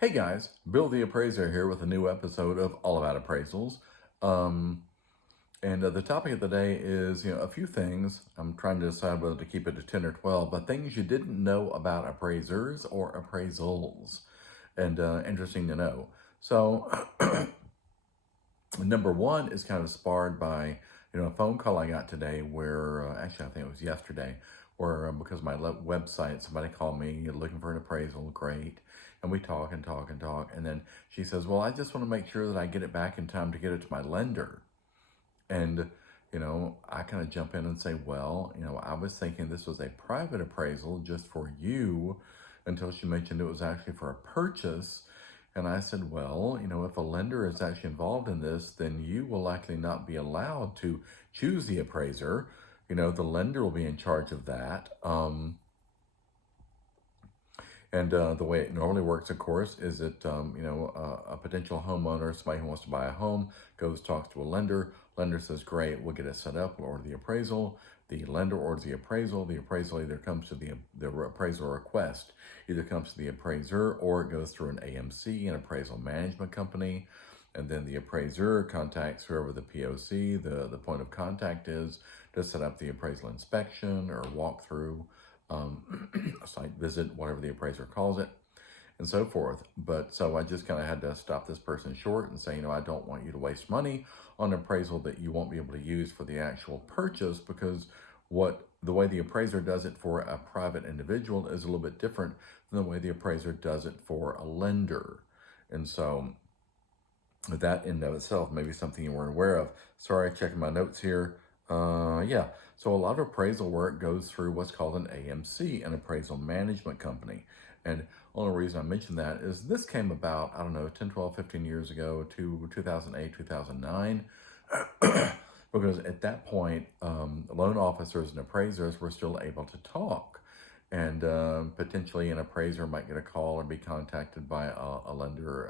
Hey guys, Bill the Appraiser here with a new episode of All About Appraisals. Um, and the topic of the day is, a few things. I'm trying to decide whether to keep it to 10 or 12, but things you didn't know about appraisers or appraisals. And interesting to know. So, number one is kind of sparred by, a phone call I got today where, actually, I think it was yesterday, where because of my website, somebody called me looking for an appraisal. Great. And we talk and talk and talk. And then she says, well, I just want to make sure that I get it back in time to get it to my lender. And, I kind of jump in and say, well, I was thinking this was a private appraisal just for you until she mentioned it was actually for a purchase. And I said, well, if a lender is actually involved in this, then you will likely not be allowed to choose the appraiser. The lender will be in charge of that. And the way it normally works, of course, is that, a potential homeowner, somebody who wants to buy a home, goes, talks to a lender. Lender says, great, we'll get it set up. We'll order the appraisal. The lender orders the appraisal. The appraisal either comes to the appraisal request, either comes to the appraiser, or it goes through an AMC, an appraisal management company. And then the appraiser contacts whoever the POC, the point of contact is, to set up the appraisal inspection or walkthrough, a site visit, whatever the appraiser calls it, and so forth. But so I just kind of had to stop this person short and say, I don't want you to waste money on an appraisal that you won't be able to use for the actual purchase, because the way the appraiser does it for a private individual is a little bit different than the way the appraiser does it for a lender. And so that in and of itself may be something you weren't aware of. Sorry, checking my notes here. Yeah, so a lot of appraisal work goes through what's called an AMC, an appraisal management company. And the only reason I mention that is this came about, I don't know, 10, 12, 15 years ago to 2008, 2009. Because at that point, loan officers and appraisers were still able to talk. And potentially an appraiser might get a call or be contacted by a lender,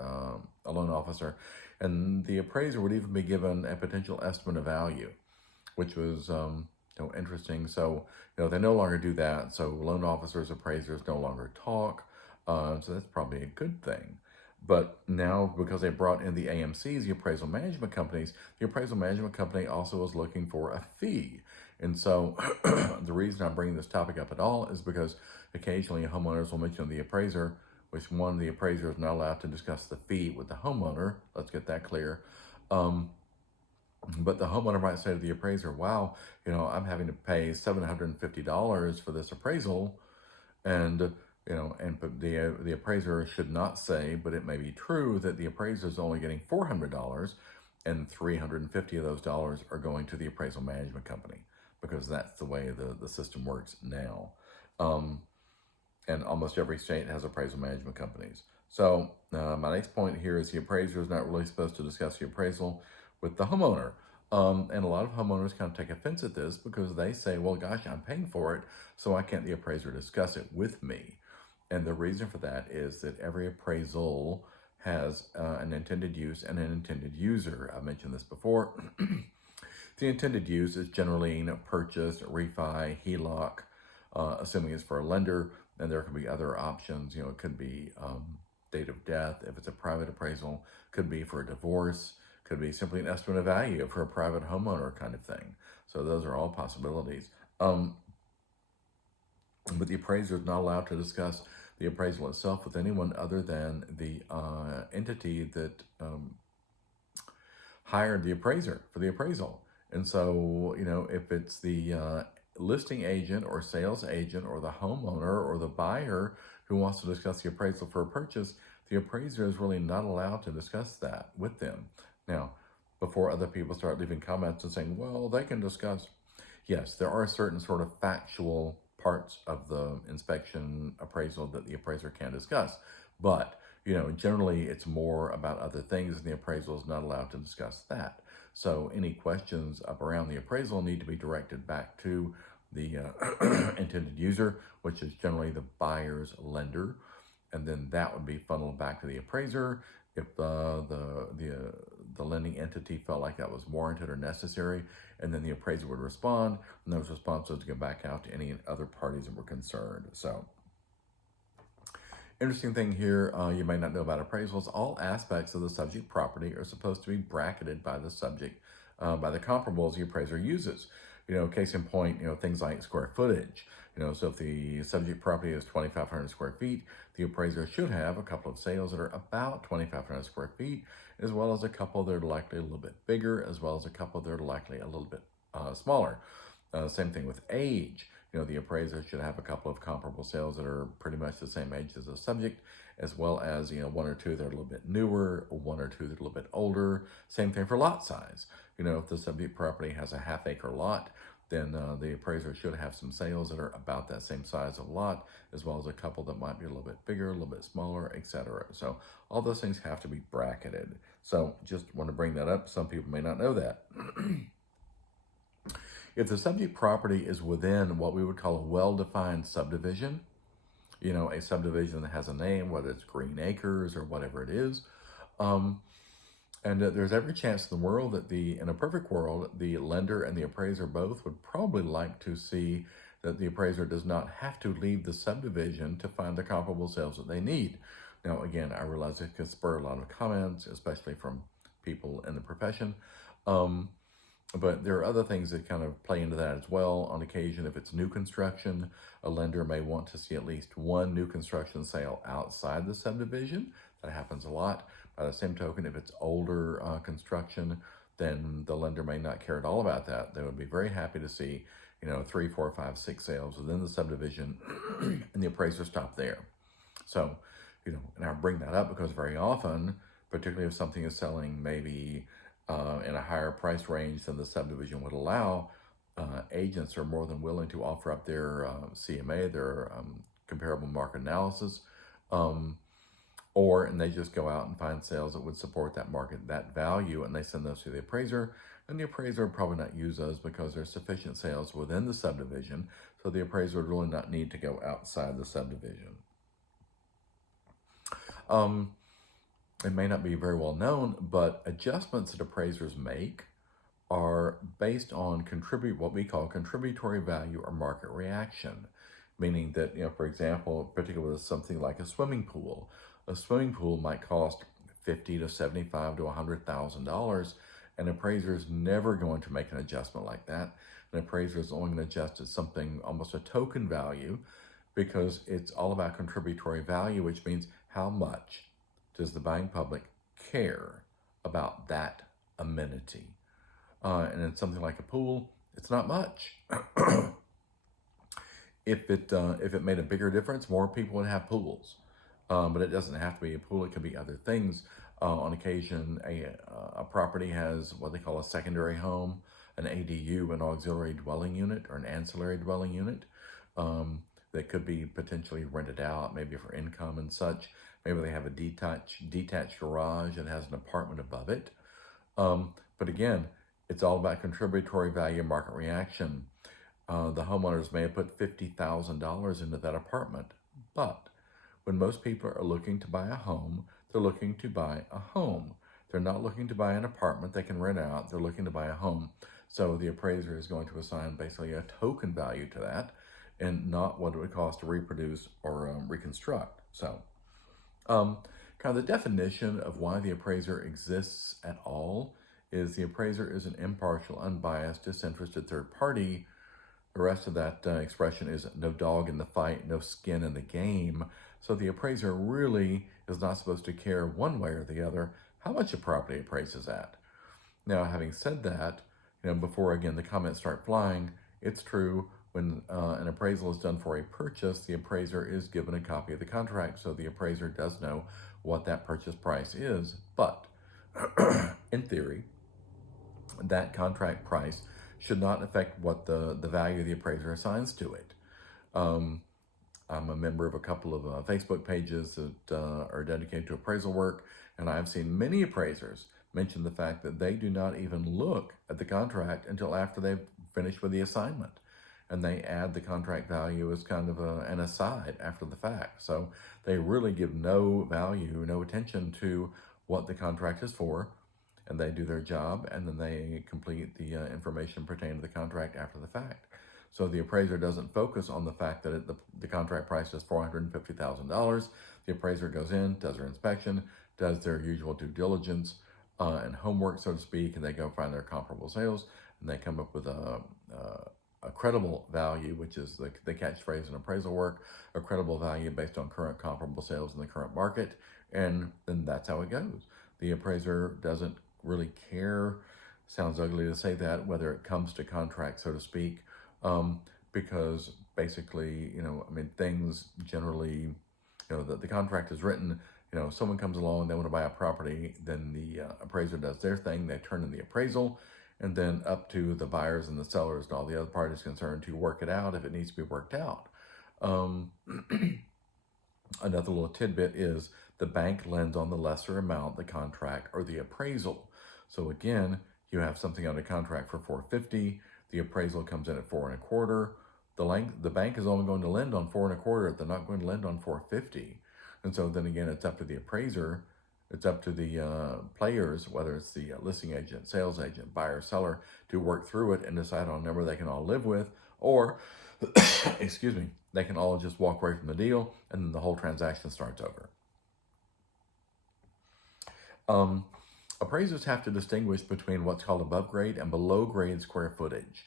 a loan officer. And the appraiser would even be given a potential estimate of value, which was interesting. So, they no longer do that. So loan officers, appraisers no longer talk. So that's probably a good thing. But now, because they brought in the AMCs, the appraisal management companies, the appraisal management company also is looking for a fee. And so the reason I'm bringing this topic up at all is because occasionally homeowners will mention the appraiser, which one, the appraiser is not allowed to discuss the fee with the homeowner. Let's get that clear. But the homeowner might say to the appraiser, wow, I'm having to pay $750 for this appraisal. And, the appraiser should not say, but it may be true that the appraiser is only getting $400 and $350 of those dollars are going to the appraisal management company, because that's the way the system works now. And almost every state has appraisal management companies. So my next point here is the appraiser is not really supposed to discuss the appraisal with the homeowner. And a lot of homeowners kind of take offense at this because they say, well, gosh, I'm paying for it, so why can't the appraiser discuss it with me? And the reason for that is that every appraisal has an intended use and an intended user. I've mentioned this before. The intended use is generally purchase, refi, HELOC, assuming it's for a lender, and there could be other options. It could be date of death if it's a private appraisal, could be for a divorce, could be simply an estimate of value for a private homeowner kind of thing. So those are all possibilities. But the appraiser is not allowed to discuss the appraisal itself with anyone other than the entity that hired the appraiser for the appraisal. And so, if it's the listing agent or sales agent or the homeowner or the buyer who wants to discuss the appraisal for a purchase, the appraiser is really not allowed to discuss that with them. Now, before other people start leaving comments and saying, well, they can discuss. Yes, there are certain sort of factual parts of the inspection appraisal that the appraiser can discuss. But, generally it's more about other things, and the appraisal is not allowed to discuss that. So any questions up around the appraisal need to be directed back to the intended user, which is generally the buyer's lender. And then that would be funneled back to the appraiser if the lending entity felt like that was warranted or necessary, and then the appraiser would respond, and those responses would go back out to any other parties that were concerned. So Interesting thing here, you may not know about appraisals. All aspects of the subject property are supposed to be bracketed by the subject, by the comparables the appraiser uses. Case in point, things like square footage. So if the subject property is 2,500 square feet, the appraiser should have a couple of sales that are about 2,500 square feet, as well as a couple that are likely a little bit bigger, as well as a couple that are likely a little bit smaller. Same thing with age. The appraiser should have a couple of comparable sales that are pretty much the same age as the subject, as well as, one or two that are a little bit newer, or one or two that are a little bit older. Same thing for lot size. If the subject property has a half-acre lot, then the appraiser should have some sales that are about that same size of lot, as well as a couple that might be a little bit bigger, a little bit smaller, etc. So all those things have to be bracketed. So just want to bring that up. Some people may not know that. If the subject property is within what we would call a well-defined subdivision, a subdivision that has a name, whether it's Green Acres or whatever it is, and there's every chance in the world that in a perfect world, the lender and the appraiser both would probably like to see that the appraiser does not have to leave the subdivision to find the comparable sales that they need. Now, again, I realize it can spur a lot of comments, especially from people in the profession. But there are other things that kind of play into that as well. On occasion, if it's new construction, a lender may want to see at least one new construction sale outside the subdivision. That happens a lot. By the same token, if it's older construction, then the lender may not care at all about that. They would be very happy to see, 3, 4, 5, 6 sales within the subdivision, and the appraiser stop there. So, and I bring that up because very often, particularly if something is selling maybe in a higher price range than the subdivision would allow, agents are more than willing to offer up their CMA, their comparable market analysis, and they just go out and find sales that would support that market, that value, and they send those to the appraiser, and the appraiser would probably not use those because there's sufficient sales within the subdivision, so the appraiser would really not need to go outside the subdivision. It may not be very well known, but adjustments that appraisers make are based on what we call contributory value or market reaction, meaning that, for example, particularly with something like a swimming pool might cost $50,000 to $75,000 to $100,000. An appraiser is never going to make an adjustment like that. An appraiser is only going to adjust at something almost a token value, because it's all about contributory value, which means how much does the buying public care about that amenity? And in something like a pool, it's not much. If it made a bigger difference, more people would have pools. But it doesn't have to be a pool. It could be other things. On occasion, a property has what they call a secondary home, an ADU, an auxiliary dwelling unit, or an ancillary dwelling unit, that could be potentially rented out, maybe for income and such. Maybe they have a detached garage and has an apartment above it. But again, it's all about contributory value market reaction. The homeowners may have put $50,000 into that apartment, but when most people are looking to buy a home, they're looking to buy a home. They're not looking to buy an apartment they can rent out. They're looking to buy a home. So the appraiser is going to assign basically a token value to that, and not what it would cost to reproduce or reconstruct. So kind of the definition of why the appraiser exists at all is the appraiser is an impartial, unbiased, disinterested third party. The rest of that expression is no dog in the fight, no skin in the game. So the appraiser really is not supposed to care one way or the other how much a property appraises at. Now, having said that, before again the comments start flying, it's true when an appraisal is done for a purchase, the appraiser is given a copy of the contract, so the appraiser does know what that purchase price is. But in theory, that contract price should not affect what the value the appraiser assigns to it. I'm a member of a couple of Facebook pages that are dedicated to appraisal work, and I've seen many appraisers mention the fact that they do not even look at the contract until after they've finished with the assignment. And they add the contract value as kind of an aside after the fact. So they really give no value, no attention to what the contract is for, and they do their job, and then they complete the information pertaining to the contract after the fact. So the appraiser doesn't focus on the fact that the contract price is $450,000. The appraiser goes in, does their inspection, does their usual due diligence and homework, so to speak, and they go find their comparable sales, and they come up with a credible value, which is the catchphrase in appraisal work, a credible value based on current comparable sales in the current market, and then that's how it goes. The appraiser doesn't really care, sounds ugly to say that, whether it comes to contract, so to speak, because basically, things generally, the contract is written, someone comes along, they want to buy a property, then the appraiser does their thing, they turn in the appraisal, and then up to the buyers and the sellers and all the other parties concerned to work it out if it needs to be worked out. Another little tidbit is the bank lends on the lesser amount, the contract or the appraisal. So again, you have something under contract for $450, the appraisal comes in at $4.25. The bank is only going to lend on $4.25. They're not going to lend on $450. And so then again, it's up to the appraiser, it's up to the players, whether it's the listing agent, sales agent, buyer, seller, to work through it and decide on a number they can all live with, or, excuse me, they can all just walk away from the deal and then the whole transaction starts over. Appraisers have to distinguish between what's called above grade and below grade square footage.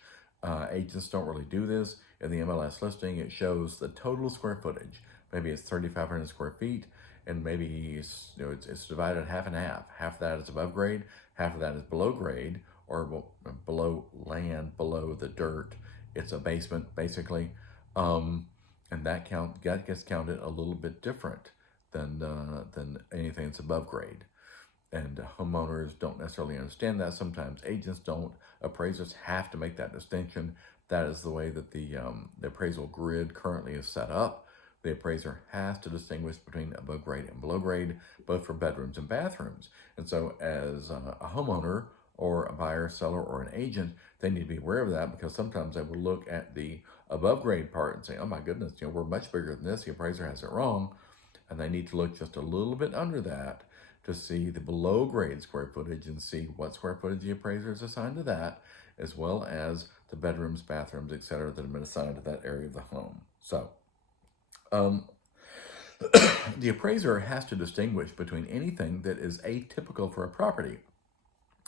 Agents don't really do this. In the MLS listing, it shows the total square footage. Maybe it's 3,500 square feet, and maybe it's divided half and half. Half of that is above grade, half of that is below grade, or below land, below the dirt. It's a basement, basically. And that gets counted a little bit different than anything that's above grade. And homeowners don't necessarily understand that. Sometimes agents don't. Appraisers have to make that distinction. That is the way that the appraisal grid currently is set up. The appraiser has to distinguish between above grade and below grade, both for bedrooms and bathrooms. And so as a homeowner or a buyer, seller, or an agent, they need to be aware of that, because sometimes they will look at the above grade part and say, oh my goodness, we're much bigger than this. The appraiser has it wrong. And they need to look just a little bit under that to see the below grade square footage and see what square footage the appraiser is assigned to that, as well as the bedrooms, bathrooms, etc., that have been assigned to that area of the home. So the appraiser has to distinguish between anything that is atypical for a property.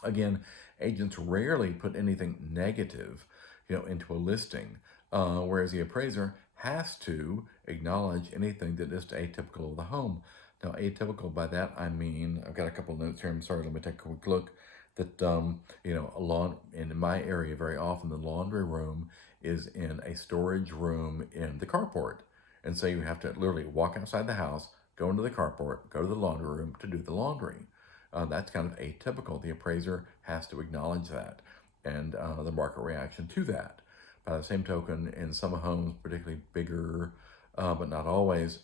Again, agents rarely put anything negative, into a listing, whereas the appraiser has to acknowledge anything that is atypical of the home. Now, atypical, by that I mean, I've got a couple of notes here. I'm sorry, let me take a quick look. That in my area, very often the laundry room is in a storage room in the carport. And so you have to literally walk outside the house, go into the carport, go to the laundry room to do the laundry. That's kind of atypical. The appraiser has to acknowledge that and the market reaction to that. By the same token, in some homes, particularly bigger, but not always,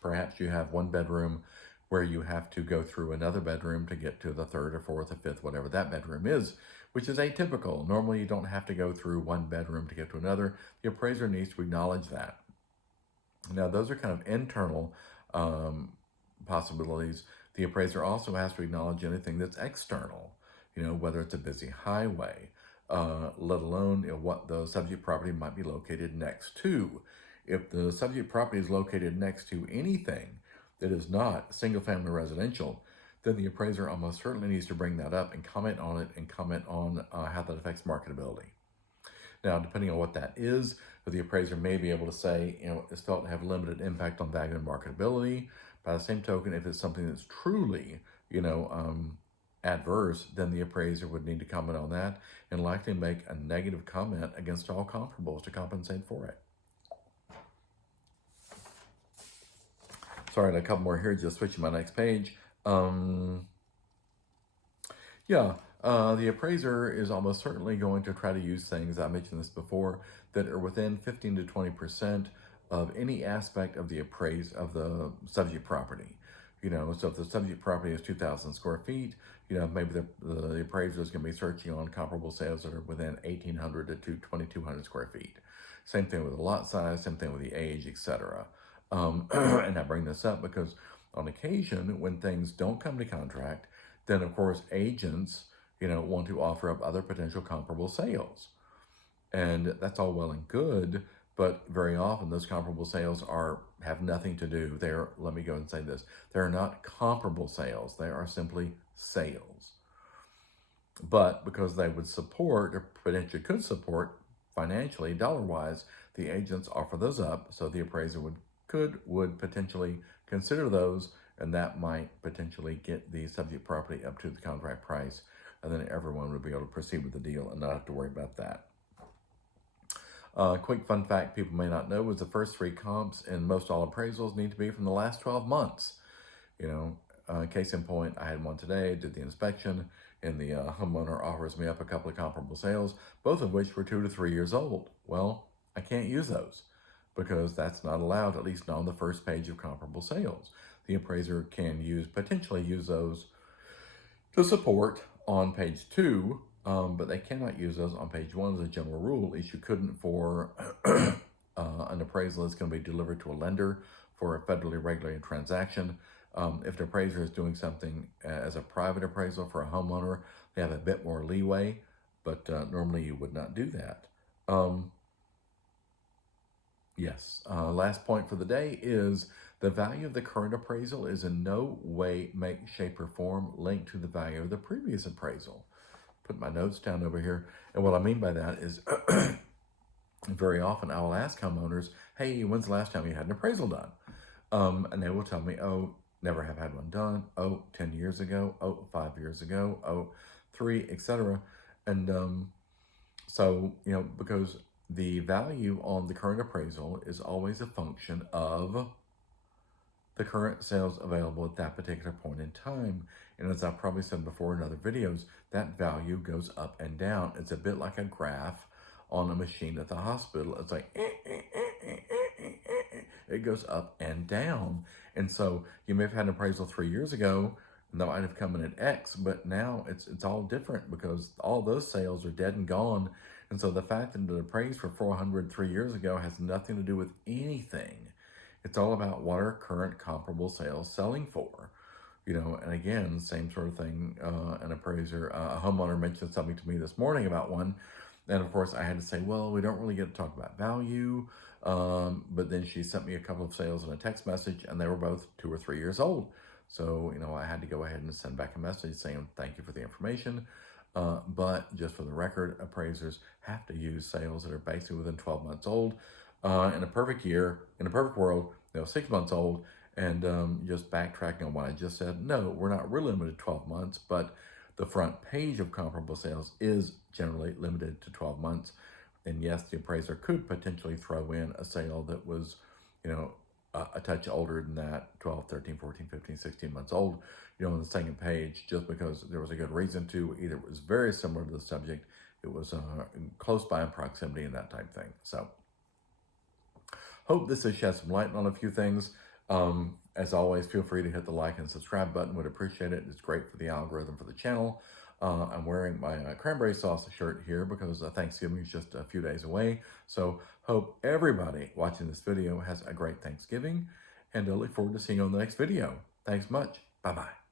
perhaps you have one bedroom where you have to go through another bedroom to get to the third or fourth or fifth, whatever that bedroom is, which is atypical. Normally, you don't have to go through one bedroom to get to another. The appraiser needs to acknowledge that. Now, those are kind of internal possibilities. The appraiser also has to acknowledge anything that's external, whether it's a busy highway, let alone what the subject property might be located next to. If the subject property is located next to anything that is not single-family residential, then the appraiser almost certainly needs to bring that up and comment on it and comment on how that affects marketability. Now, depending on what that is, the appraiser may be able to say, it's felt to have limited impact on value and marketability. By the same token, if it's something that's truly, adverse, then the appraiser would need to comment on that and likely make a negative comment against all comparables to compensate for it. Sorry, I had a couple more here, just switching my next page. The appraiser is almost certainly going to try to use things, I mentioned this before, that are within 15 to 20% of any aspect of the subject property. So if the subject property is 2,000 square feet, maybe the appraiser is going to be searching on comparable sales that are within 1,800 to 2,200 square feet. Same thing with the lot size, same thing with the age, etc. And I bring this up because on occasion, when things don't come to contract, then of course agents, want to offer up other potential comparable sales. And that's all well and good, but very often those comparable sales have nothing to do. Let me go and say this, they're not comparable sales. They are simply sales. But because they would support, or potentially could support financially, dollar-wise, the agents offer those up, so the appraiser would potentially consider those, and that might potentially get the subject property up to the contract price, and then everyone would be able to proceed with the deal and not have to worry about that. Quick fun fact people may not know is the first 3 comps in most all appraisals need to be from the last 12 months. Case in point, I had one today, did the inspection, and the homeowner offers me up a couple of comparable sales, both of which were 2 to 3 years old. Well, I can't use those because that's not allowed, at least not on the first page of comparable sales. The appraiser can potentially use those to support on page 2, but they cannot use those on page 1 as a general rule. At least you couldn't for an appraisal that's going to be delivered to a lender for a federally regulated transaction. If the appraiser is doing something as a private appraisal for a homeowner, they have a bit more leeway, but normally you would not do that. Yes, last point for the day is the value of the current appraisal is in no way, make, shape, or form linked to the value of the previous appraisal. Put my notes down over here. And what I mean by that is very often I will ask homeowners, hey, when's the last time you had an appraisal done? And they will tell me, oh, never have had one done. Oh, 10 years ago. Oh, 5 years ago. Oh, 3, etc. And so, because the value on the current appraisal is always a function of the current sales available at that particular point in time. And as I've probably said before in other videos, that value goes up and down. It's a bit like a graph on a machine at the hospital. It's like, it goes up and down. And so you may have had an appraisal 3 years ago, and that might have come in at X, but now it's all different because all those sales are dead and gone. And so the fact that it appraised for 400 3 years ago has nothing to do with anything. It's all about what are current comparable sales selling for. And again, same sort of thing, an appraiser, a homeowner mentioned something to me this morning about one. And of course I had to say, well, we don't really get to talk about value. But then she sent me a couple of sales in a text message, and they were both 2 or 3 years old. So, I had to go ahead and send back a message saying, thank you for the information. But just for the record, appraisers have to use sales that are basically within 12 months old. In a perfect world, 6 months old. And just backtracking on what I just said, no, we're not really limited to 12 months, but the front page of comparable sales is generally limited to 12 months. And yes, the appraiser could potentially throw in a sale that was, a touch older than that, 12, 13, 14, 15, 16 months old, on the second page, just because there was a good reason to. Either it was very similar to the subject, it was close by in proximity and that type thing. So hope this has shed some light on a few things. As always, feel free to hit the like and subscribe button. Would appreciate it. It's great for the algorithm for the channel. I'm wearing my cranberry sauce shirt here because Thanksgiving is just a few days away. So hope everybody watching this video has a great Thanksgiving, and I look forward to seeing you on the next video. Thanks much. Bye-bye.